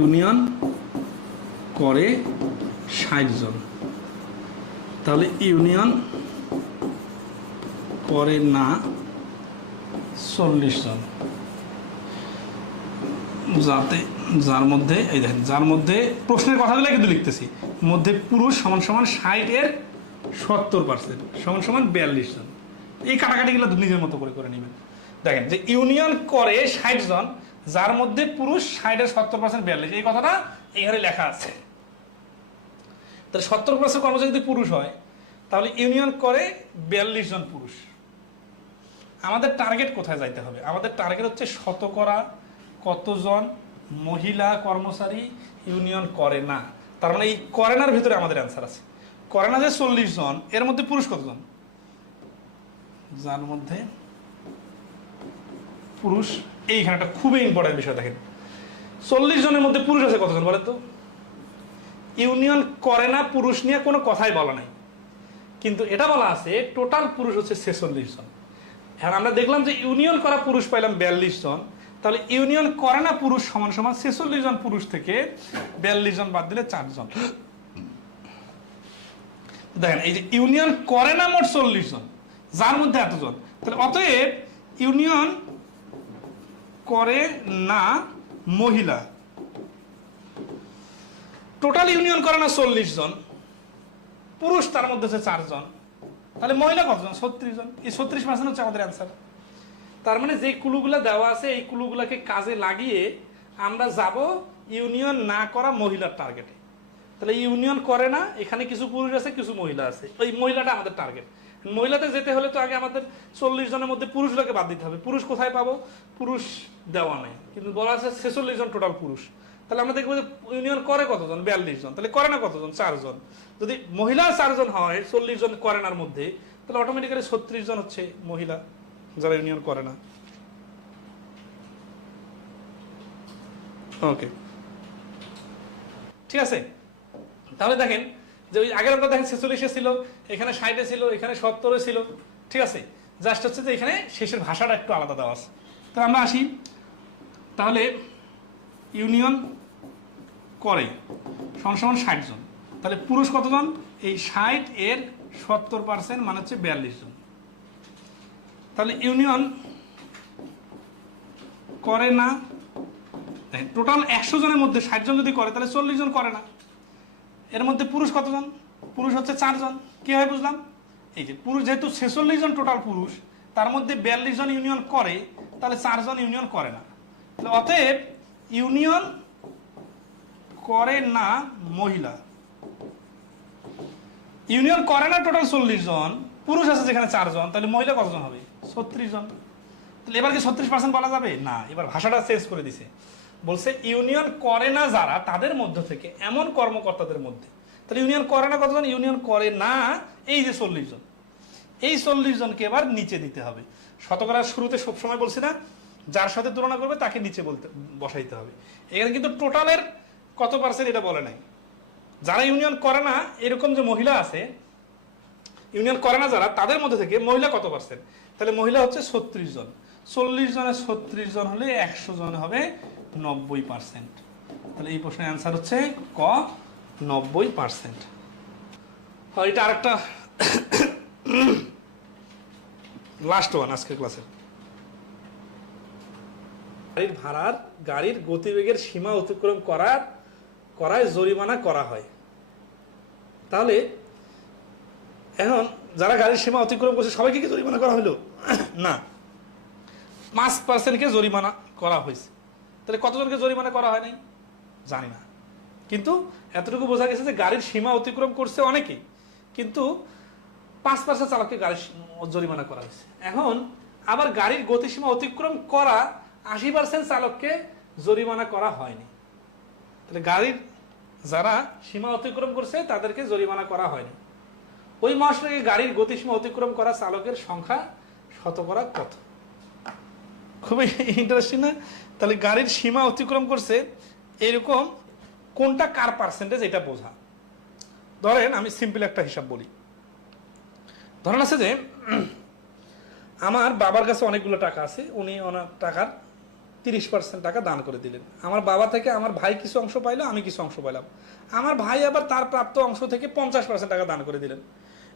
Union করে ৬০ জন, তাহলে union করে না ৪০ জন, যার মধ্যে এই দেখেন, যার মধ্যে প্রশ্নের কথাগুলো কিন্তু লিখতেছি, মধ্যে পুরুষ সমান সমান ৬০ এর ৭০% সমান সমান ৪২ জন। এই কাটাকাটিগুলো নিজের মতো করে করে নেবেন। দেখেন যে ইউনিয়ন করে ৬০ জন, যার মধ্যে পুরুষ ৬০ এর ৭০% ৪২, এই কথাটা এখানে লেখা আছে। তাহলে ৭০% কর্মচারী যদি পুরুষ হয়, তাহলে ইউনিয়ন করে ৪২ জন পুরুষ। আমাদের টার্গেট কোথায় যাইতে হবে? আমাদের টার্গেট হচ্ছে শতকরা কতজন মহিলা কর্মচারী ইউনিয়ন করে না। তার মানে এই করে নার ভিতরে আমাদের অ্যান্সার আছে। করে না যে ৪০ জন, এর মধ্যে পুরুষ কতজন? যার মধ্যে পুরুষ, এইখানে একটা খুবই ইম্পর্টেন্ট বিষয় দেখেন, ৪০ জনের মধ্যে পুরুষ আছে কতজন বলেন তো? ইউনিয়ন করে না পুরুষ নিয়ে কোনো কথাই বলা নাই, কিন্তু এটা বলা আছে টোটাল পুরুষ হচ্ছে ৪৬ জন। এখন আমরা দেখলাম যে ইউনিয়ন করা পুরুষ পাইলাম ৪২ জন, তাহলে ইউনিয়ন করে না পুরুষ সমান সমান ৪৬ জন পুরুষ থেকে ৪২ জন বাদ দিলে ৪ জন। দেখেন এই যে ইউনিয়ন করে না মোট ৪০ জন, যার মধ্যে এতজন, তাহলে অতএব ইউনিয়ন করে না মহিলা, টোটাল ইউনিয়ন করে না ৪০ জন, পুরুষ তার মধ্যে হচ্ছে ৪ জন, তাহলে মহিলা কতজন? ৩৬ জন। এই ৩৬% হচ্ছে আমাদের অ্যান্সার। তার মানে যে কুলুগুলা দেওয়া আছে এই কুলুগুলাকে কাজে লাগিয়ে আমরা যাব ইউনিয়ন না করা মহিলার টার্গেটে। তাহলে ইউনিয়ন করে না, এখানে কিছু পুরুষ আছে কিছু মহিলা আছে, ওই মহিলাটা আমাদের টার্গেট। মহিলাতে যেতে হলে তো আগে আমাদের ৪০ জনের মধ্যে পুরুষগুলোকে বাদ দিতে হবে। পুরুষ কোথায় পাবো? পুরুষ দেওয়া নেই, কিন্তু বলা আছে ৪৬ জন টোটাল পুরুষ। তাহলে আমরা দেখবো যে ইউনিয়ন করে কতজন? ৪২ জন। তাহলে করে না কতজন? ৪ জন। যদি মহিলা ৪ জন হয় ৪০ জন করে নার মধ্যে, তাহলে অটোমেটিক্যালি ৩৬ জন হচ্ছে মহিলা যারা ইউনিয়ন করে না। ওকে, ঠিক আছে। তাহলে দেখেন যে ওই আগের আমরা দেখেন ৪৬ ছিল, এখানে ৬০ ছিল, এখানে ৭০ ছিল, ঠিক আছে। জাস্ট হচ্ছে যে এখানে শেষের ভাষাটা একটু আলাদা দেওয়া আছে। তো আমরা আসি, তাহলে ইউনিয়ন করে সমান সমান ৬০ জন, তাহলে পুরুষ কতজন? এই ৬০ এর ৭০% মানে হচ্ছে ৪২ জন। তাহলে ইউনিয়ন করে না, টোটাল ১০০ জনের মধ্যে ৬০ জন যদি করে তাহলে ৪০ জন করে না। এর মধ্যে পুরুষ কতজন? পুরুষ হচ্ছে ৪ জন। কি হয় বুঝলাম? এই যে পুরুষ যেহেতু ৪৬ জন টোটাল পুরুষ, তার মধ্যে ৪২ জন ইউনিয়ন করে, তাহলে ৪ জন ইউনিয়ন করে না। তাহলে অতএব ইউনিয়ন করে না মহিলা, ইউনিয়ন করে না টোটাল ৪০ জন, পুরুষ আছে যেখানে ৪ জন, তাহলে মহিলা কতজন হবে? ৩৬ জন। তাহলে এবার কি ৩৬% বলা যাবে? না, এবার ভাষাটা চেঞ্জ করে দিছে, বলছে ইউনিয়ন করে না যারা, তাদের মধ্য থেকে এমন কর্মকর্তাদের মধ্যে। তাহলে ইউনিয়ন করে না কতজন? ইউনিয়ন করে না এই যে ৪০ জন, এই ৪০ জনকে এবার নিচে দিতে হবে। শতকরা শুরুতে সবসময় বলছি না, যার সাথে তুলনা করবে তাকে নিচে বসাইতে হবে। এখানে কিন্তু টোটালের কত পার্সেন্ট এটা বলে নাই। যারা ইউনিয়ন করে না এরকম যে মহিলা আছে, ইউনিয়ন করে না যারা, তাদের মধ্যে থেকে মহিলা কত পার্সেন্ট? তাহলে মহিলা হচ্ছে ৩৬ জন। ৪০ জনে ৩৬ জন হলে ১০০ জন হবে ৯০%। তাহলে এই প্রশ্নের অ্যান্সার হচ্ছে ক, ৯০%। হয় এটা আরেকটা লাস্ট ওয়ান আজকের ক্লাসের। গাড়ির ভাড়ার, গাড়ির গতিবেগের সীমা অতিক্রম করায় জরিমানা করা হয়। তাহলে এখন যারা গাড়ির সীমা অতিক্রম করছে সবাইকে কি জরিমানা করা হলো? না, ৫%কে জরিমানা করা হয়েছে। তাহলে কতজনকে জরিমানা করা হয় নাই জানি না, কিন্তু এতটুকু বোঝা গেছে যে গাড়ির সীমা অতিক্রম করছে অনেকেই, কিন্তু ৫% চালককে গাড়ির জরিমানা করা হয়েছে। এখন আবার গাড়ির গতিসীমা অতিক্রম করা ৮০% চালককে জরিমানা করা হয়নি। তাহলে গাড়ির যারা সীমা অতিক্রম করছে তাদেরকে জরিমানা করা হয়নি। ওই মহাসড়কে গাড়ির গতিসীমা অতিক্রম করা চালকের সংখ্যা শতকরা কত? খুবই ইন্টারেস্টিং না? তাহলে গাড়ির সীমা অতিক্রম করছে এরকম কোনটা কার পার্সেন্টেজ, এটা বোঝা। ধরেন আমি সিম্পল একটা হিসাব বলি। ধরেন আছে যে আমার বাবার কাছে অনেকগুলো টাকা আছে, উনি ওনার টাকার 30% টাকা দান করে দিলেন। আমার বাবা থেকে আমার ভাই কিছু অংশ পাইলো, আমি কিছু অংশ পাইলাম। আমার ভাই আবার তার প্রাপ্ত অংশ থেকে 50% টাকা দান করে দিলেন।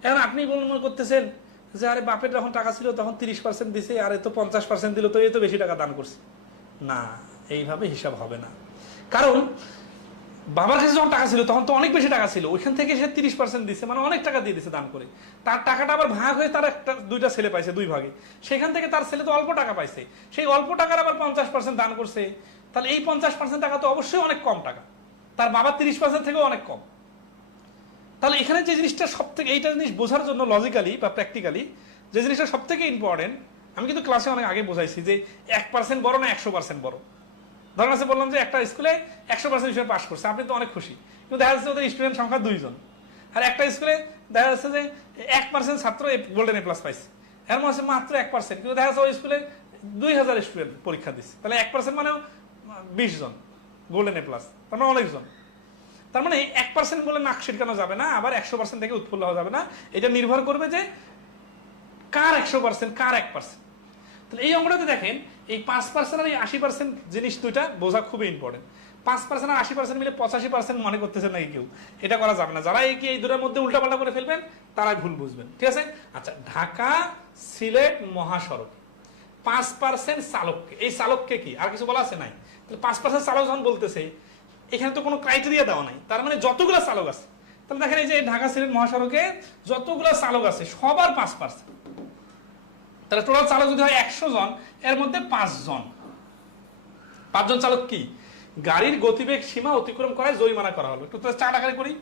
এখন আপনি মনে করতেছেন যে আরে বাপের যখন টাকা ছিল তখন 30% দিছে, আর এ তো 50% দিল, তো এ তো বেশি টাকা দান করছে। না, এইভাবে হিসাব হবে না। কারণ বাবার কাছে যখন টাকা ছিল তখন তো অনেক বেশি টাকা ছিল, ওইখান থেকে সে 30% দিচ্ছে, মানে অনেক টাকা দিয়ে দিচ্ছে দান করে। তার টাকাটা আবার ভাগ হয়ে তার দুইটা ছেলে পাইছে, 2 ভাগে। সেখান থেকে তার ছেলে তো অল্প টাকা পাইছে, সেই অল্প টাকার আবার 50% দান করছে। তাহলে এই 50% টাকা তো অবশ্যই অনেক কম টাকা, তার বাবার 30% থেকেও অনেক কম। তাহলে এখানে যে জিনিসটা সব থেকে, এইটা জিনিস বোঝার জন্য লজিক্যালি বা প্র্যাকটিক্যালি যে জিনিসটা সব থেকে ইম্পর্টেন্ট, আমি কিন্তু ক্লাসে অনেক আগে বোঝাইছি যে 1% বড় না 100% বড়। ধরেন আছে বললাম যে একটা স্কুলে 100% হিসেবে পাস করছে, আপনি তো অনেক খুশি, কিন্তু দেখা যাচ্ছে ওদের স্টুডেন্ট সংখ্যা 2 জন। আর একটা স্কুলে দেখা যাচ্ছে যে 1% ছাত্র গোল্ডেন A+ পাইছে, এর মধ্যে মাত্র 1%, কিন্তু দেখা যাচ্ছে ওই স্কুলে 2000 স্টুডেন্ট পরীক্ষা দিচ্ছে, তাহলে 1% মানে 20 জন গোল্ডেন A+, তার মানে অনেকজন। তার মানে 1% বলে নাক ছিটকানো যাবে না, আবার 100% থেকে উৎফুল্ল হওয়া যাবে না। এটা নির্ভর করবে যে কার 100% কার 1%। তাহলে এই অঙ্কটাতে দেখেন এই 5% আর এই 80% জিনিস দুইটা বোঝা খুবই ইম্পর্টেন্ট। 5% আর 80% মিলে 85% মনে করতেছেন নাকি কেউ? এটা করা যাবে না। যারা এই দুটোর মধ্যে উল্টাপাল্টা করে ফেলবেন তারাই ভুল বুঝবেন, ঠিক আছে? আচ্ছা, ঢাকা সিলেট মহাসড়ক 5% চালককে, এই চালককে কি আর কিছু বলা আছে? নাই। তাহলে 5% চালক যখন বলতেছে, এখানে তো কোনো ক্রাইটেরিয়া দেওয়া নাই, তার মানে যতগুলো চালক আছে, তাহলে দেখেন এই যে ঢাকা সিলেট মহাসড়কে যতগুলো চালক আছে সবার 5%, তাহলে টোটাল চালক যদি হয় 100 জন, এর মধ্যে 5 জন চালক কি গাড়ির গতিবেগ সীমা অতিক্রম করায় জরিমানা করা হলো। একটু চার আকারে করি,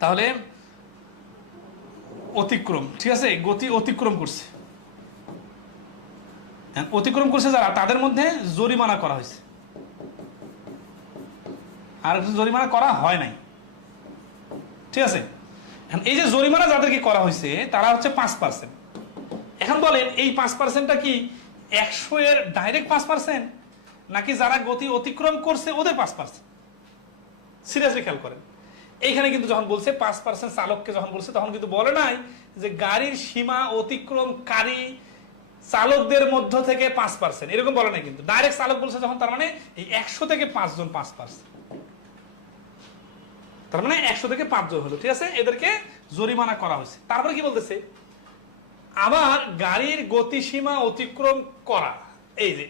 তাহলে অতিক্রম, ঠিক আছে, গতি অতিক্রম করছে, যারা তাদের মধ্যে জরিমানা করা হয়েছে, আর জরিমানা করা হয় নাই, ঠিক আছে? এই যে জরিমানা যাদেরকে করা হয়েছে তারা হচ্ছে 5%। এখন বলেন এই 5%টা কি 100 এর ডাইরেক্ট 5%, নাকি যারা গতি অতিক্রম করছে ওদের 5%? সিরিয়াসলি খেয়াল করেন, এইখানে কিন্তু যখন বলছে 5% চালককে যখন বলছে তখন কিন্তু বলে নাই যে গাড়ির সীমা অতিক্রমকারী চালকদের মধ্য থেকে 5%, এরকম বলে নাই কিন্তু। ডাইরেক্ট চালক বলছে যখন, তার মানে এই 100 থেকে 5 জন 5%, তার মানে 100 থেকে 5 জন হলো, ঠিক আছে? এদেরকে জরিমানা করা হয়েছে। তারপরে কি বলতেছে, আবার গাড়ির গতিসীমা অতিক্রম করা, এই যে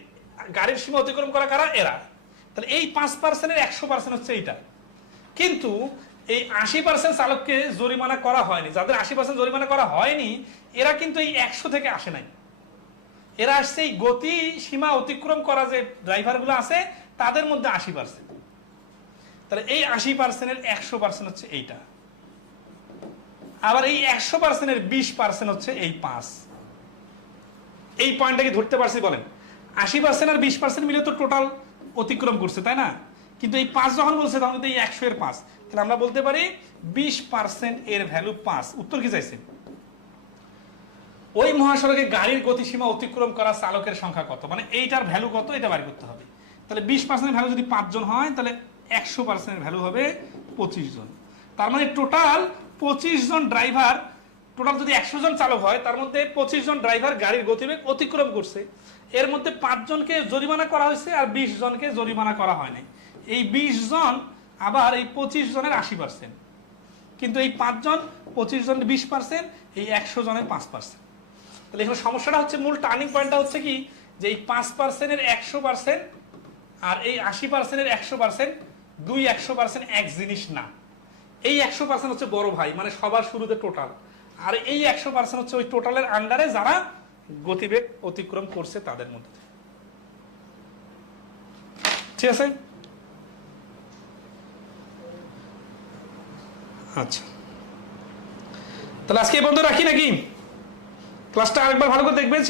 গাড়ির সীমা অতিক্রম করা কারা? এরা। তাহলে এই 5% এর 100% হচ্ছে এইটা, কিন্তু এই 80% চালককে জরিমানা করা হয়নি। যাদের 80% জরিমানা করা হয়নি এরা কিন্তু এই 100 থেকে আসে নাই, এরা আসছে এই গতি সীমা অতিক্রম করা যে ড্রাইভারগুলো আছে তাদের মধ্যে 80%। তাহলে এই 80% এর 100% হচ্ছে এইটা, আবার এই 100% এর 20% হচ্ছে এই 5। এই পয়েন্টটা কি ধরতে পারছি বলেন? 80% আর 20% মিলে তো টোটাল অতিক্রম করছে, তাই না? কিন্তু এই 5 যখন বলছে তখন কিন্তু এই 100 এর 5, তাহলে আমরা বলতে পারি 20% এর ভ্যালু 5। উত্তর কি চাইছে? ওই মহাসড়কে গাড়ির গতিসীমা অতিক্রম করা চালকের সংখ্যা কত, মানে এইটার ভ্যালু কত এটা বের করতে হবে। তাহলে 20% ভ্যালু যদি 5 জন হয় তাহলে 100% ভ্যালু হবে 25 জন। তার মানে টোটাল 25 জন ড্রাইভার, টোটাল যদি 100 জন চালক হয় তার মধ্যে 25 জন ড্রাইভার গাড়ির গতিবেগ অতিক্রম করছে, এর মধ্যে 5 জনকে জরিমানা করা হয়েছে আর 20 জনকে জরিমানা করা হয়নি। এই 20 জন আবার এই 25 জনের 80%, কিন্তু এই 5 জন 25 জনের 20%, এই 100 জনের 5%। তাহলে এখানে সমস্যাটা হচ্ছে, মূল টার্নিং পয়েন্টটা হচ্ছে কি, যে এই 5% এর 100% আর এই 80% এর 100%, দুই 100% এক জিনিস না। এই 100% হচ্ছে বড় ভাই, মানে সবার শুরুতে টোটাল, আর এই 100% হচ্ছে ওই টোটালের আন্ডারে যারা গতিবেগ অতিক্রম করছে তাদের মধ্যে, ঠিক আছে? আচ্ছা, তাহলে আজকে এই পর্যন্ত রাখি নাকি? ক্লাসটা আরেকবার ভালো করে দেখবেন।